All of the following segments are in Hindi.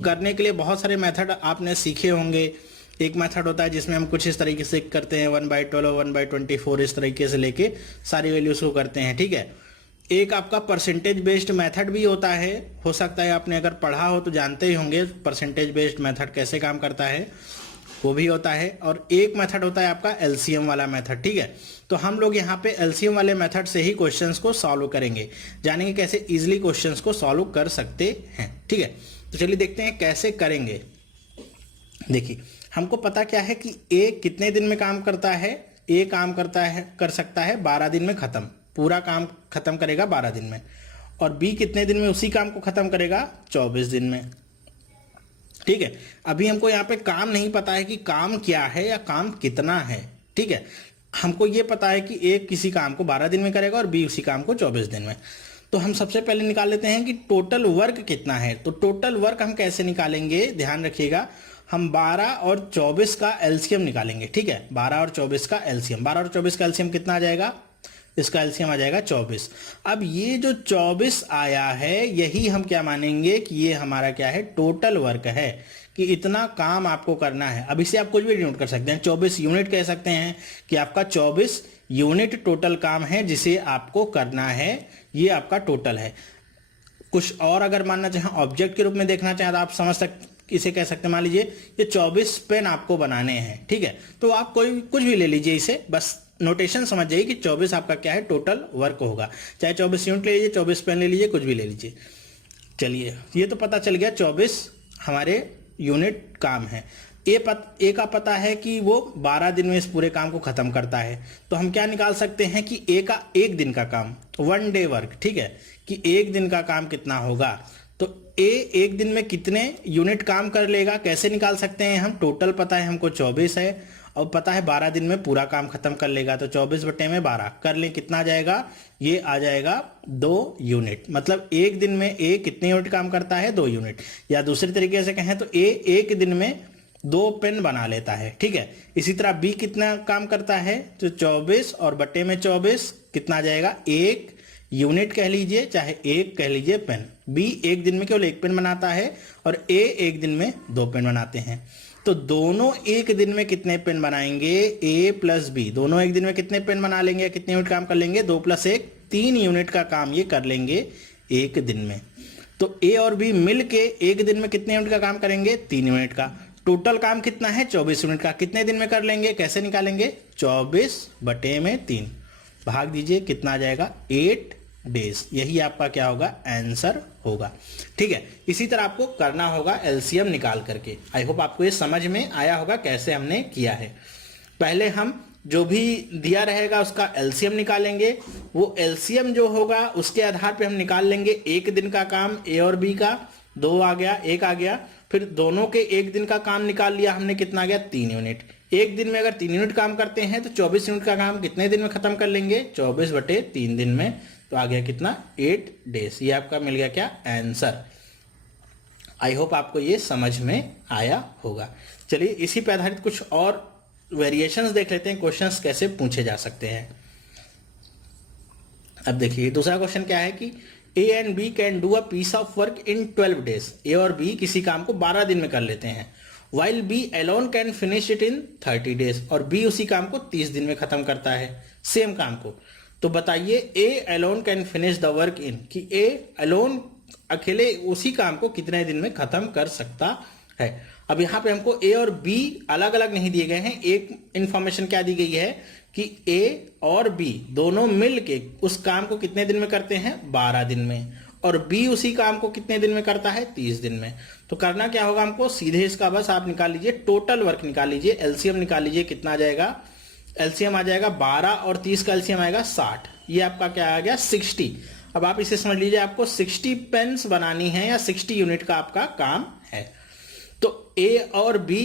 करने के लिए बहुत सारे मेथड आपने सीखे होंगे। एक मेथड होता है जिसमें हम कुछ इस तरीके से करते हैं 1/12 1/24 इस तरीके से लेके सारी वैल्यूज को करते हैं, ठीक है। एक आपका परसेंटेज बेस्ड मेथड भी होता है, हो सकता है आपने अगर पढ़ा हो तो जानते ही होंगे परसेंटेज बेस्ड मेथड कैसे काम करता है, वो भी होता है। और एक मेथड होता है आपका एलसीएम वाला मेथड, ठीक है। तो हम लोग यहाँ पे एलसीएम वाले मेथड से ही क्वेश्चंस को सॉल्व करेंगे, जानेंगे कैसे इजीली क्वेश्चंस को सॉल्व कर सकते हैं, ठीक है। तो चलिए देखते हैं कैसे करेंगे। देखिए हमको पता क्या है कि ए कितने दिन में काम करता है, ए काम करता है कर सकता है 12 दिन में खत्म, पूरा काम खत्म करेगा 12 दिन में। और बी कितने दिन में उसी काम को खत्म करेगा 24 दिन में, ठीक है। अभी हमको यहाँ पे काम नहीं पता है कि काम क्या है या काम कितना है, ठीक है। हमको ये पता है कि ए किसी काम को 12 दिन में करेगा और बी उसी काम को 24 दिन में। तो हम सबसे पहले निकाल लेते हैं कि टोटल वर्क कितना है। तो टोटल वर्क हम कैसे निकालेंगे, ध्यान रखिएगा, हम 12 और 24 का एलसीएम निकालेंगे, ठीक है। 12 और 24 का एलसीएम, 12 और 24 का एलसीएम कितना आ जाएगा, इसका एलसीएम आ जाएगा 24। अब ये जो 24 आया है यही हम क्या मानेंगे कि ये हमारा क्या है, टोटल वर्क है, कि इतना काम आपको करना है। अब इसे आप कुछ भी डिनोट कर सकते हैं, 24 यूनिट कह सकते हैं कि आपका 24 यूनिट टोटल काम है जिसे आपको करना है, ये आपका टोटल है। कुछ और अगर मानना चाहें, ऑब्जेक्ट के रूप में देखना चाहें तो आप समझ सकते, इसे कह सकते हैं, मान लीजिए ये 24 पेन आपको बनाने हैं, ठीक है। तो आप कोई कुछ भी ले लीजिए, इसे बस नोटेशन समझ जाइए कि 24 आपका क्या है, टोटल वर्क होगा। चाहे 24 यूनिट ले लीजिए, 24 पेन ले लीजिए, कुछ भी ले लीजिए। चलिए ये तो पता चल गया 24 हमारे यूनिट काम है। ए का पता है कि वो 12 दिन में इस पूरे काम को खत्म करता है। तो हम क्या निकाल सकते हैं कि ए का एक दिन का काम, 1 डे वर्क, ठीक है, कि एक दिन का काम कितना होगा। तो ए एक दिन में कितने यूनिट काम कर लेगा, कैसे निकाल सकते हैं हम, टोटल पता है हमको 24 है और पता है 12 दिन में पूरा काम खत्म कर लेगा। तो 24/12 कर लें, कितना आ जाएगा, ये आ जाएगा 2 यूनिट। मतलब एक दिन में ए कितने यूनिट काम करता है, 2 यूनिट। या दूसरी तरीके से कहें तो ए एक दिन में 2 पेन बना लेता है, ठीक है। इसी तरह बी कितना काम करता है, तो 24 और बटे में 24 कितना आ जाएगा, 1 यूनिट कह लीजिए चाहे 1 कह लीजिए पेन। बी एक दिन में केवल 1 पेन बनाता है और ए एक दिन में 2 पेन बनाते हैं। तो दोनों एक दिन में कितने पेन बनाएंगे, ए प्लस बी दोनों एक दिन में कितने पेन बना लेंगे, कितने यूनिट काम कर लेंगे, 2 + 1 3 यूनिट का काम ये कर लेंगे एक दिन में। तो ए और बी मिल के एक दिन में कितने यूनिट का काम करेंगे, 3 यूनिट का। टोटल काम कितना है, 24 यूनिट का। कितने दिन में कर लेंगे, कैसे निकालेंगे, 24/3 भाग दीजिए, कितना आ जाएगा, 8 डेज। यही आपका क्या होगा, आंसर होगा, ठीक है। इसी तरह आपको करना होगा एलसीएम निकाल करके। आई होप आपको ये समझ में आया होगा कैसे हमने किया है। पहले हम जो भी दिया रहेगा उसका एलसीएम निकालेंगे, वो एलसीएम जो होगा उसके आधार पे हम निकाल लेंगे एक दिन का काम, ए और बी का 2 आ गया, 1 आ गया। फिर दोनों के एक दिन का काम निकाल लिया हमने, कितना आ गया, 3 यूनिट। एक दिन में अगर 3 यूनिट काम करते हैं तो 24 यूनिट का काम कितने दिन में खत्म कर लेंगे, 24/3 दिन में। तो आ गया कितना, 8 डेज। ये आपका मिल गया क्या, आंसर। आई होप आपको ये समझ में आया होगा। चलिए इसी पे आधारित कुछ और वेरिएशंस देख लेते हैं, क्वेश्चंस कैसे पूछे जा सकते हैं। अब देखिए दूसरा क्वेश्चन क्या है कि A and B can do a piece of work in 12 days. A और बी किसी काम को 12 दिन में कर लेते हैं। While B alone can finish it in 30 days. और बी उसी काम को 30 दिन में खत्म करता है, सेम काम को। तो बताइए A alone can finish the work in, कि ए अलोन अकेले उसी काम को कितने दिन में खत्म कर सकता है। अब यहाँ पे हमको ए और बी अलग अलग नहीं दिए गए हैं। एक इंफॉर्मेशन क्या दी गई है कि ए और बी दोनों मिल के उस काम को कितने दिन में करते हैं, 12 दिन में। और बी उसी काम को कितने दिन में करता है, 30 दिन में। तो करना क्या होगा हमको, सीधे इसका बस आप निकाल लीजिए, टोटल वर्क निकाल लीजिए, एलसीएम निकाल लीजिए, कितना आ जाएगा, एलसीएम आ जाएगा 12 और 30 का एलसीएम आएगा 60। ये आपका क्या आ गया, 60। अब आप इसे समझ लीजिए, आपको 60 पेन्स बनानी है या 60 यूनिट का आपका काम है। तो ए और बी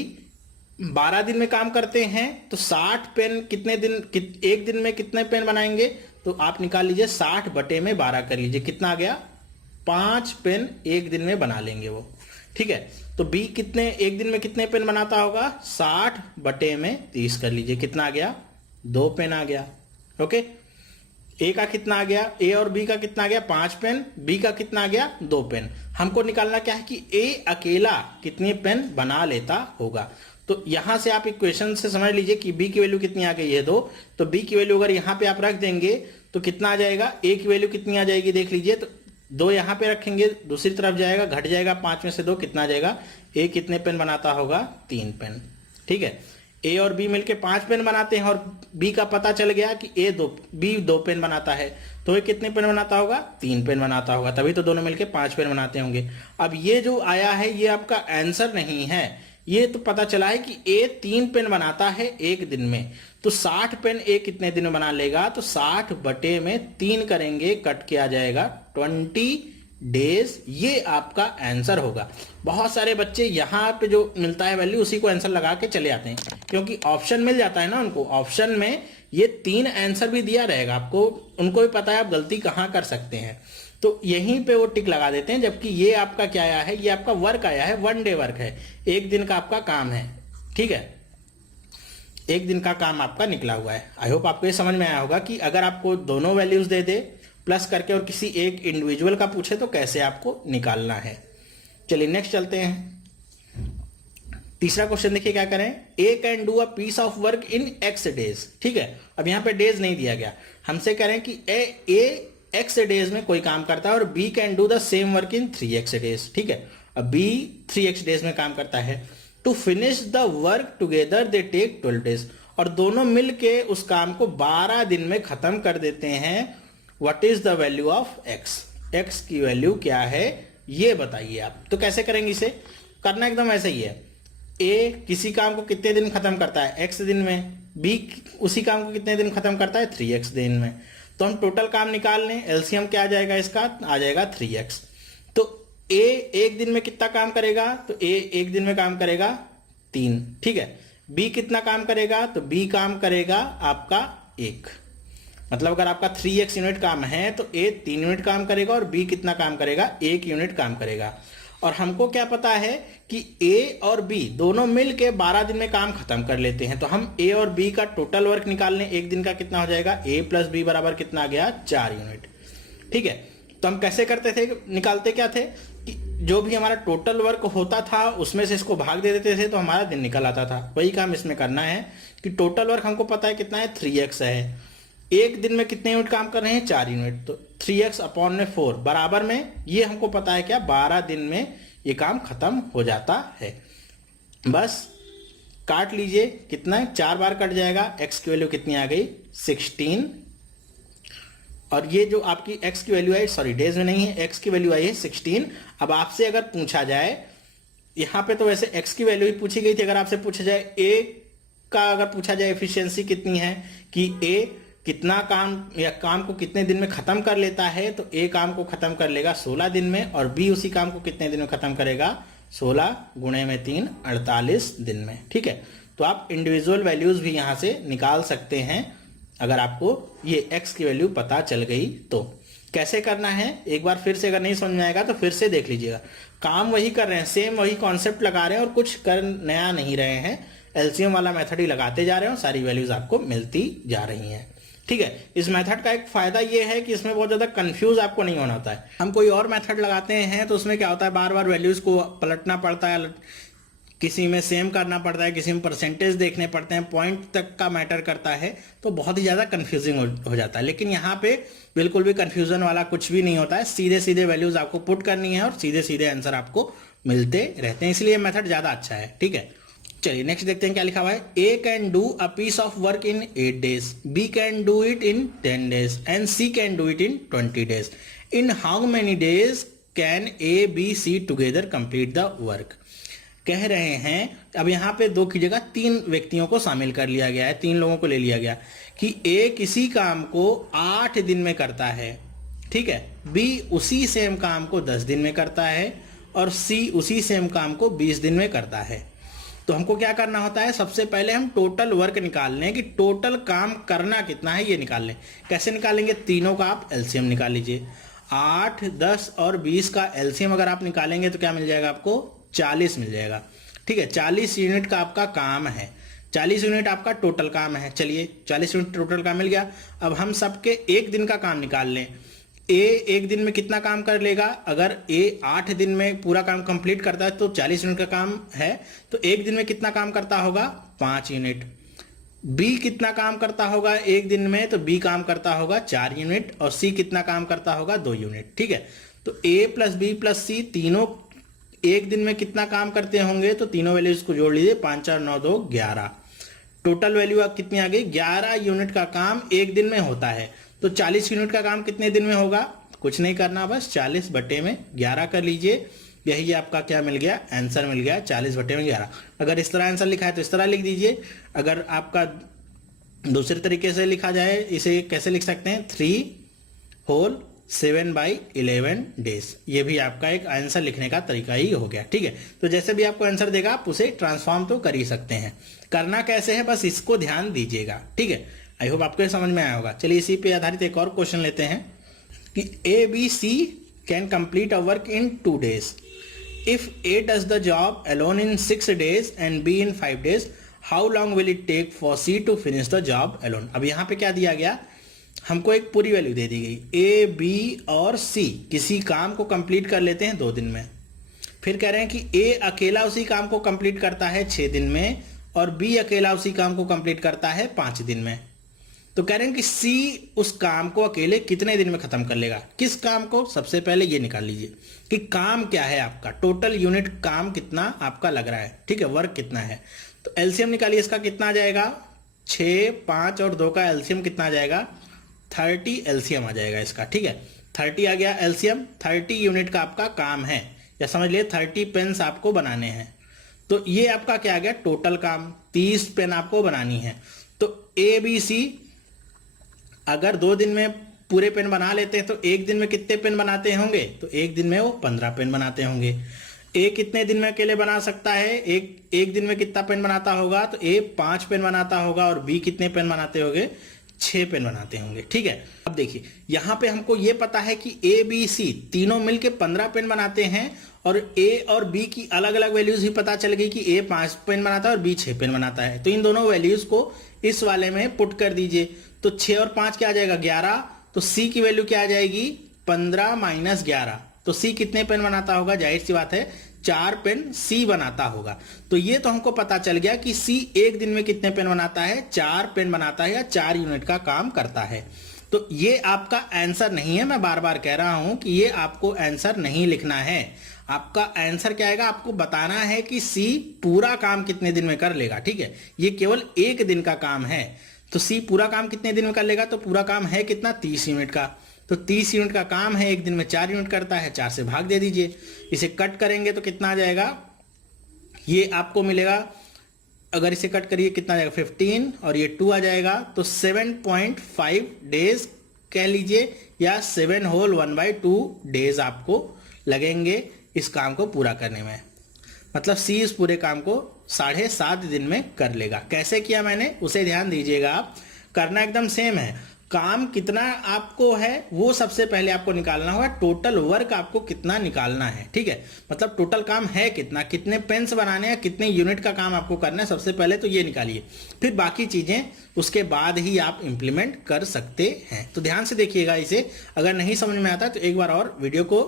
12 दिन में काम करते हैं, तो 60 पेन कितने दिन, एक दिन में कितने पेन बनाएंगे, तो आप निकाल लीजिए 60/12 कर लीजिए, कितना आ गया, 5 पेन एक दिन में बना लेंगे वो, ठीक है। तो बी कितने एक दिन में कितने पेन बनाता होगा, 60/30 कर लीजिए, कितना आ गया, 2 पेन आ गया, ओके। ए का कितना आ गया, ए और बी का कितना आ गया 5 पेन, बी का कितना आ गया 2 पेन। हमको निकालना क्या है कि ए अकेला कितने पेन बना लेता होगा। तो यहां से आप इक्वेशन से समझ लीजिए कि बी की वैल्यू कितनी आ गई है 2, तो बी की वैल्यू अगर यहां पे आप रख देंगे तो कितना आ जाएगा, ए की वैल्यू कितनी आ जाएगी देख लीजिए। तो 2 यहां पे रखेंगे, दूसरी तरफ जाएगा, घट जाएगा, 5 में से 2 कितना आ जाएगा, ए कितने पेन बनाता होगा 3 पेन। ठीक है, ए और बी मिलके 5 पेन बनाते हैं और बी का पता चल गया कि बी 2 पेन बनाता है, तो ये कितने पेन बनाता होगा 3 पेन बनाता होगा, तभी तो दोनों मिलके 5 पेन बनाते होंगे। अब ये जो आया है ये आपका आंसर नहीं है, ये तो पता चला है कि ए 3 पेन बनाता है एक दिन में, तो 60 पेन ए कितने दिन में बना लेगा, तो 60 बटे में 3 करेंगे, कट के आ जाएगा 20 डेज, ये आपका आंसर होगा। बहुत सारे बच्चे यहाँ पे जो मिलता है वैल्यू उसी को आंसर लगा के चले आते हैं, क्योंकि ऑप्शन मिल जाता है ना उनको, ऑप्शन में ये 3 आंसर भी दिया रहेगा आपको, उनको भी पता है आप गलती कहाँ कर सकते हैं, तो यहीं पे वो टिक लगा देते हैं। जबकि ये आपका क्या आया है, ये आपका वर्क आया है, 1 डे वर्क है, एक दिन का आपका काम है। ठीक है, एक दिन का काम आपका निकला हुआ है। आई होप आपको ये समझ में आया होगा कि अगर आपको दोनों वैल्यूज दे दे प्लस करके और किसी एक इंडिविजुअल का पूछे तो कैसे आपको निकालना है। चलिए नेक्स्ट चलते हैं। तीसरा क्वेश्चन देखिए क्या करें, A can do a piece of work in X days. ठीक है, अब यहां पे डेज नहीं दिया गया, हमसे करें कि ए एक्स डेज में कोई काम करता है और B can do the same work in 3x days. ठीक है, अब बी 3x डेज में काम करता है, to finish the work together they take 12 days, और दोनों मिलके उस काम को 12 दिन में खत्म कर देते हैं। What is the value of x, x की वैल्यू क्या है ये बताइए आप। तो कैसे करेंगे इसे, करना एकदम ऐसा ही है, ए किसी काम को कितने दिन खत्म करता है एक्स दिन में, बी उसी काम को कितने दिन खत्म करता है 3x दिन में, तो हम टोटल काम निकाल लें, एलसीएम क्या आ जाएगा इसका, आ जाएगा 3x। तो ए एक दिन में कितना काम करेगा, तो ए एक दिन में काम करेगा 3। ठीक है, बी कितना काम करेगा, तो बी काम करेगा आपका 1, मतलब अगर आपका 3x यूनिट काम है तो ए 3 यूनिट काम करेगा और बी कितना काम करेगा 1 यूनिट काम करेगा। और हमको क्या पता है कि ए और बी दोनों मिलके 12 दिन में काम खत्म कर लेते हैं, तो हम ए और बी का टोटल वर्क निकाल लें, एक दिन का कितना हो जाएगा, ए प्लस बी बराबर कितना आ गया 4 यूनिट। ठीक है, तो हम कैसे करते थे, निकालते क्या थे कि जो भी हमारा टोटल वर्क होता था उसमें से इसको भाग दे देते थे तो हमारा दिन निकल आता था। वही काम इसमें करना है कि टोटल वर्क हमको पता है कितना है 3x है, एक दिन में कितने यूनिट काम कर रहे हैं 4 यूनिट, तो 3x अपॉन में 4 बराबर में ये हमको पता है क्या 12 दिन में ये काम खत्म हो जाता है। बस काट लीजिए, कितना है 4 बार कट जाएगा, x की वैल्यू कितनी आ गई 16, और ये जो आपकी x की वैल्यू आई, सॉरी डेज में नहीं है, x की वैल्यू आई है 16। अब आपसे अगर पूछा जाए, यहां पे तो वैसे x की वैल्यू ही पूछी गई थी, अगर आपसे पूछा जाए a का, अगर पूछा जाए एफिशिएंसी कितनी है कि a कितना काम या काम को कितने दिन में खत्म कर लेता है, तो ए काम को खत्म कर लेगा 16 दिन में और बी उसी काम को कितने दिन में खत्म करेगा 16 गुणे में 3 48 दिन में। ठीक है, तो आप इंडिविजुअल वैल्यूज भी यहां से निकाल सकते हैं अगर आपको ये एक्स की वैल्यू पता चल गई तो। कैसे करना है एक बार फिर से, अगर नहीं समझ में आएगा तो फिर से देख लीजिएगा, काम वही कर रहे हैं, सेम वही कॉन्सेप्ट लगा रहे हैं और कुछ कर नया नहीं रहे हैं, एलसीएम वाला मेथड ही लगाते जा रहे हैं और सारी वैल्यूज आपको मिलती जा रही हैं। ठीक है, इस मेथड का एक फायदा ये है कि इसमें बहुत ज्यादा कंफ्यूज आपको नहीं होना होता है। हम कोई और मेथड लगाते हैं तो उसमें क्या होता है, बार बार वैल्यूज को पलटना पड़ता है, किसी में सेम करना पड़ता है, किसी में परसेंटेज देखने पड़ते हैं, पॉइंट तक का मैटर करता है, तो बहुत ही ज्यादा कंफ्यूजिंग हो जाता है। लेकिन यहाँ पे बिल्कुल भी कंफ्यूजन वाला कुछ भी नहीं होता है, सीधे सीधे वैल्यूज आपको पुट करनी है और सीधे सीधे आंसर आपको मिलते रहते हैं, इसलिए मेथड ज्यादा अच्छा है। ठीक है, चलिए नेक्स्ट देखते हैं क्या लिखा हुआ है, A can do a piece of work in 8 days, B can do it in 10 days and C can do it in 20 days. In how many days can A B C together complete the work. कह रहे हैं, अब यहाँ पे 2 की जगह 3 व्यक्तियों को शामिल कर लिया गया है, 3 लोगों को ले लिया गया कि ए किसी काम को 8 दिन में करता है, ठीक है, बी उसी सेम काम को 10 दिन में करता है और सी उसी सेम काम को 20 दिन में करता है। तो हमको क्या करना होता है, सबसे पहले हम टोटल वर्क निकाल लें कि टोटल काम करना कितना है ये निकाल लें। कैसे निकालेंगे, तीनों का आप एलसीएम निकाल लीजिए, 8, 10 और 20 का एलसीएम अगर आप निकालेंगे तो क्या मिल जाएगा आपको 40 मिल जाएगा। ठीक है, 40 यूनिट का आपका काम है, 40 यूनिट आपका टोटल काम है। चलिए 40 यूनिट टोटल काम मिल गया। अब हम सबके एक दिन का काम निकाल लें। ए एक दिन में कितना काम कर लेगा? अगर ए 8 दिन में पूरा काम कंप्लीट करता है तो 40 यूनिट का काम है, तो एक दिन में कितना काम करता होगा? 5 यूनिट। बी कितना काम करता होगा एक दिन में? तो बी काम करता होगा 4 यूनिट। और सी कितना काम करता होगा? 2 यूनिट। ठीक है, तो ए प्लस बी प्लस सी तीनों एक दिन में कितना काम करते होंगे? तो तीनों वैल्यूज को जोड़ लीजिए, 5 और 9 2 11। टोटल वैल्यू अब कितनी आ गई? 11 यूनिट का काम एक दिन में होता है। तो 40 यूनिट का काम कितने दिन में होगा? कुछ नहीं करना, बस 40 बटे में 11 कर लीजिए। यही आपका क्या मिल गया? आंसर मिल गया 40 बटे में 11। अगर इस तरह आंसर लिखा है तो इस तरह लिख दीजिए। अगर आपका दूसरे तरीके से लिखा जाए, इसे कैसे लिख सकते हैं? 3 होल 7/11 डेज। ये भी आपका एक आंसर लिखने का तरीका ही हो गया। ठीक है, तो जैसे भी आपको आंसर देगा आप उसे ट्रांसफॉर्म तो कर ही सकते हैं। करना कैसे है बस इसको ध्यान दीजिएगा। ठीक है, आई होप आपको समझ में आया होगा। चलिए इसी पे आधारित एक और क्वेश्चन लेते हैं कि A B C can complete a work in 2 days। If A does the job alone in 6 days and B in 5 days, how long will it take for C to finish the job alone. अब यहाँ पे क्या दिया गया? हमको एक पूरी वैल्यू दे दी गई। ए बी और सी किसी काम को कंप्लीट कर लेते हैं 2 दिन में। फिर कह रहे हैं कि ए अकेला उसी काम को कंप्लीट करता है 6 दिन में और बी अकेला उसी काम को कंप्लीट करता है 5 दिन में। तो कह रहे हैं कि सी उस काम को अकेले कितने दिन में खत्म कर लेगा? किस काम को? सबसे पहले ये निकाल लीजिए कि काम क्या है आपका, टोटल यूनिट काम कितना आपका लग रहा है। ठीक है, वर्क कितना है। तो एलसीएम निकालिए, इसका कितना आ जाएगा? 6, 5 और 2 का एलसीएम कितना आ जाएगा? 30 एलसीएम आ जाएगा इसका। ठीक है, 30 आ गया एलसीएम। 30 यूनिट का आपका काम है, या समझ लिए 30 पेन्स आपको बनाने हैं। तो ये आपका क्या आ गया? टोटल काम। 30 पेन आपको बनानी है। तो ए बी सी अगर 2 दिन में पूरे पेन बना लेते हैं तो एक दिन में कितने पेन बनाते होंगे? तो एक दिन में वो 15 पेन बनाते होंगे। ए कितने दिन में अकेले बना सकता है? एक दिन में कितना पेन बनाता होगा? तो ए 5 पेन बनाता होगा। और बी कितने पेन बनाते होंगे? 6 पेन बनाते होंगे। ठीक है, अब देखिए यहां पे हमको ये पता है कि ए बी सी तीनों मिलके 15 पेन बनाते हैं और ए और बी की अलग अलग वैल्यूज भी पता चल गई कि ए 5 पेन बनाता है और बी 6 पेन बनाता है। तो इन दोनों वैल्यूज को इस वाले में पुट कर दीजिए। तो 6 और 5 क्या आ जाएगा? 11। तो सी की वैल्यू क्या आ जाएगी? 15 माइनस 11। तो सी कितने पेन बनाता होगा? जाहिर सी बात है 4 पेन सी बनाता होगा। तो ये तो हमको पता चल गया कि सी एक दिन में कितने पेन बनाता है? 4 पेन बनाता है या 4 यूनिट का काम करता है। तो ये आपका आंसर नहीं है। मैं बार बार कह रहा हूं कि ये आपको आंसर नहीं लिखना है। आपका आंसर क्या आएगा? आपको बताना है कि सी पूरा काम कितने दिन में कर लेगा। ठीक है, ये केवल एक दिन का काम है। तो सी पूरा काम कितने दिन में कर लेगा? तो पूरा काम है कितना? 30 यूनिट का। तो 30 यूनिट का काम है, एक दिन में 4 यूनिट करता है, 4 से भाग दे दीजिए। इसे कट करेंगे तो कितना आ जाएगा? ये आपको मिलेगा, अगर इसे कट करिए कितना आ जाएगा? 15 और ये 2 आ जाएगा। तो 7.5 डेज कह लीजिए, या 7 होल 1/2 डेज आपको लगेंगे इस काम को पूरा करने में। मतलब सी इस पूरे काम को 7.5 दिन में कर लेगा। कैसे किया मैंने उसे ध्यान दीजिएगा आप। करना एकदम सेम है। काम कितना आपको है वो सबसे पहले आपको निकालना होगा। टोटल वर्क आपको कितना निकालना है। ठीक है, मतलब टोटल काम है कितना, कितने पेन्स बनाने हैं, कितने यूनिट का काम आपको करना है, सबसे पहले तो ये निकालिए। फिर बाकी चीजें उसके बाद ही आप इंप्लीमेंट कर सकते हैं। तो ध्यान से देखिएगा इसे। अगर नहीं समझ में आता तो एक बार और वीडियो को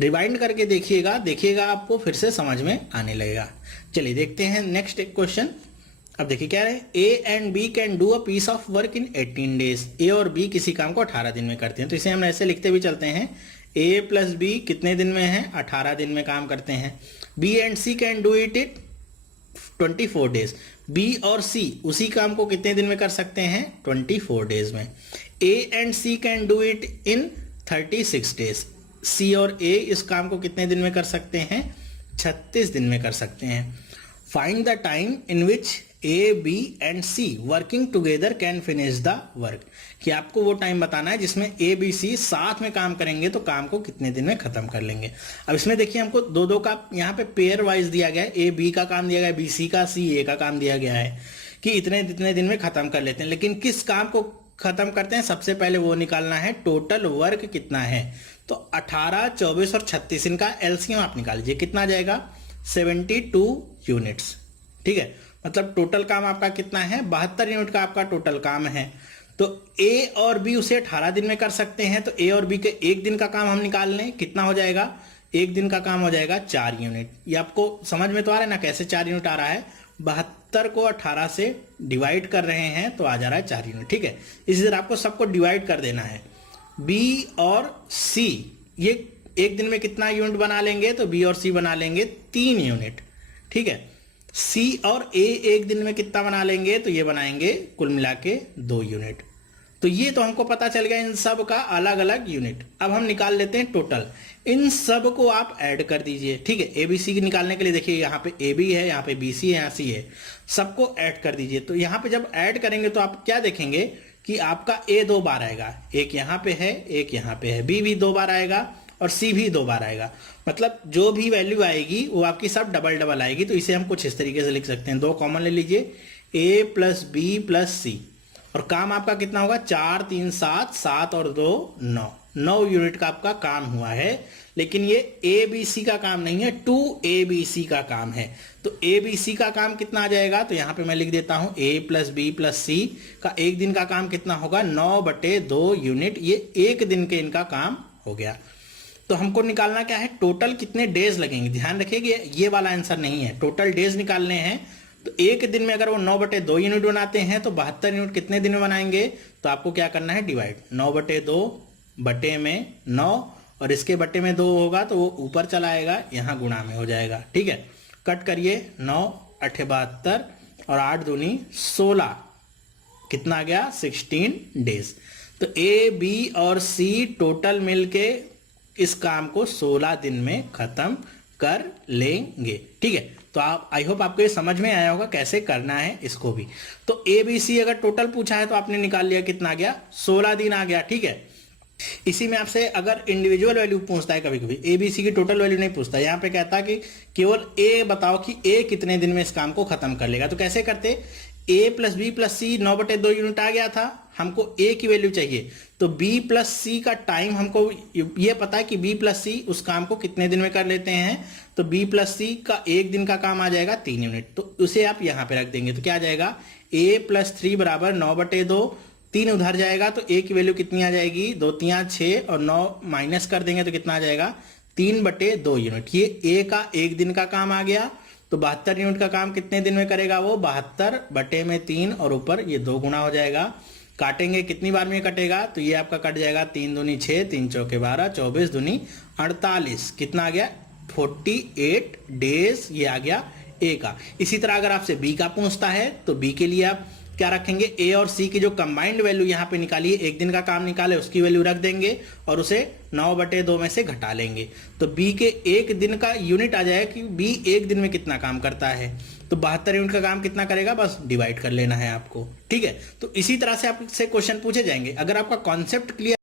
रिवाइंड करके देखिएगा आपको फिर से समझ में आने लगेगा। चलिए देखते हैं नेक्स्ट एक क्वेश्चन। अब देखिए क्या है, A and B can do a piece of work in 18 days. A और बी किसी काम को 18 दिन में करते हैं। तो इसे हम ऐसे लिखते भी चलते हैं, ए प्लस बी कितने दिन में है? 18 दिन में काम करते हैं। B and C can do it 24 days. B और सी उसी काम को कितने दिन में कर सकते हैं? 24 डेज में। A and C can do it in 36 days. C और ए इस काम को कितने दिन में कर सकते हैं? 36 दिन में कर सकते हैं। Find the time in which A B and C working together can finish the work. कि आपको वो टाइम बताना है जिसमें ए बी सी साथ में काम करेंगे तो काम को कितने दिन में खत्म कर लेंगे। अब इसमें देखिए हमको दो दो का यहाँ पे पेयर वाइज दिया गया है। ए बी का काम दिया गया है, बी सी का, सी ए का काम दिया गया है कि इतने इतने दिन में खत्म कर लेते हैं। लेकिन किस काम को खत्म करते हैं सबसे पहले वो निकालना है, टोटल वर्क कितना है। तो 18, 24 और 36 इनका एलसीएम आप निकाल लीजिए, कितना आ जाएगा? 72 यूनिट्स। ठीक है, मतलब टोटल काम आपका कितना है, 72 यूनिट का आपका टोटल काम है। तो ए और बी उसे 18 दिन में कर सकते हैं, तो ए और बी के एक दिन का काम हम निकाल लें, कितना हो जाएगा, एक दिन का काम हो जाएगा 4 यूनिट। ये आपको समझ में तो आ रहा है ना कैसे 4 यूनिट आ रहा है, 72 को 18 से डिवाइड कर रहे हैं तो आ जा रहा है 4 यूनिट, ठीक है। इसी तरह आपको सबको डिवाइड कर देना है। बी और सी ये एक दिन में कितना यूनिट बना लेंगे, तो बी और सी बना लेंगे 3 यूनिट, ठीक है। सी और ए एक दिन में कितना बना लेंगे, तो ये बनाएंगे कुल मिला के 2 यूनिट। तो ये तो हमको पता चल गया इन सब का अलग अलग यूनिट। अब हम निकाल लेते हैं टोटल, इन सब को आप ऐड कर दीजिए, ठीक है। एबीसी की निकालने के लिए देखिए यहाँ पे ए बी है, यहाँ पे बी सी है, यहाँ सी है, सबको ऐड कर दीजिए। तो यहाँ पे जब ऐड करेंगे तो आप क्या देखेंगे कि आपका ए 2 बार आएगा, एक यहाँ पे है एक यहाँ पे है, बी भी 2 बार आएगा और सी भी 2 बार आएगा। मतलब जो भी वैल्यू आएगी वो आपकी सब डबल डबल आएगी। तो इसे हम कुछ इस तरीके से लिख सकते हैं, 2 कॉमन ले लीजिए, ए प्लस बी प्लस सी, और काम आपका कितना होगा, 4 3 7, 7 और 2 9, 9 यूनिट का आपका काम हुआ है। लेकिन ये ए बी सी का काम नहीं है, 2 ए बी सी का काम है। तो ए बी सी का काम कितना आ जाएगा, तो यहां पे मैं लिख देता हूं ए प्लस बी प्लस सी का एक दिन का काम कितना होगा, 9/2 यूनिट। ये एक दिन के इनका काम हो गया। तो हमको निकालना क्या है, टोटल कितने डेज लगेंगे। ध्यान रखिए ये वाला आंसर नहीं है, टोटल डेज निकालने हैं। तो एक दिन में अगर वो 9/2 यूनिट बनाते हैं तो 72 यूनिट कितने दिन में बनाएंगे, तो आपको क्या करना है, डिवाइड 9/2 बटे में 9 और इसके बटे में 2 होगा तो वो ऊपर चला आएगा, यहाँ गुणा में हो जाएगा, ठीक है। कट करिए, 9 8 72 और 8 दूनी 16, कितना आ गया, 16 डेज। तो ए बी और सी टोटल मिलके इस काम को 16 दिन में खत्म कर लेंगे, ठीक है। तो आप आई होप आपको ये समझ में आया होगा कैसे करना है इसको भी। तो ए बी सी अगर टोटल पूछा है तो आपने निकाल लिया, कितना आ गया, 16 दिन आ गया, ठीक है। इसी में आपसे अगर इंडिविजुअल वैल्यू पूछता है, कभी कभी ए बी सी की टोटल वैल्यू नहीं पूछता, यहाँ पे कहता कि केवल ए बताओ कि ए कितने दिन में इस काम को खत्म कर लेगा। तो कैसे करते, ए प्लस बी प्लस सी 9/2 यूनिट आ गया था, हमको ए की वैल्यू चाहिए। तो बी प्लस सी का टाइम हमको ये पता है कि बी प्लस सी उस काम को कितने दिन में कर लेते हैं। तो बी प्लस सी का एक दिन का काम आ जाएगा 3 यूनिट, तो उसे आप यहां पे रख देंगे। तो क्या आ जाएगा, ए प्लस 3 बराबर 9/2, 3 उधर जाएगा तो ए की वैल्यू कितनी आ जाएगी, 2 3 6 और 9 माइनस कर देंगे तो कितना आ जाएगा, 3/2 यूनिट। ये ए का एक दिन का काम आ गया। तो 72 यूनिट का काम कितने दिन में करेगा वो, 72 बटे में 3 और ऊपर ये 2 गुना हो जाएगा। काटेंगे कितनी बार में कटेगा, तो ये आपका कट जाएगा 3 दूनी 6, 3 चौके 12, 24 दूनी 48, कितना आ गया, 48 डेज ये आ गया ए का। इसी तरह अगर आपसे बी का पूछता है तो बी के लिए आप क्या रखेंगे, ए और सी की जो कंबाइंड वैल्यू यहाँ पे निकालिए, एक दिन का काम निकाले उसकी वैल्यू रख देंगे और उसे 9/2 में से घटा लेंगे। तो बी के एक दिन का यूनिट आ जाएगा कि बी एक दिन में कितना काम करता है। तो 72 यूनिट का काम कितना करेगा, बस डिवाइड कर लेना है आपको, ठीक है। तो इसी तरह से आपसे क्वेश्चन पूछे जाएंगे। अगर आपका कॉन्सेप्ट क्लियर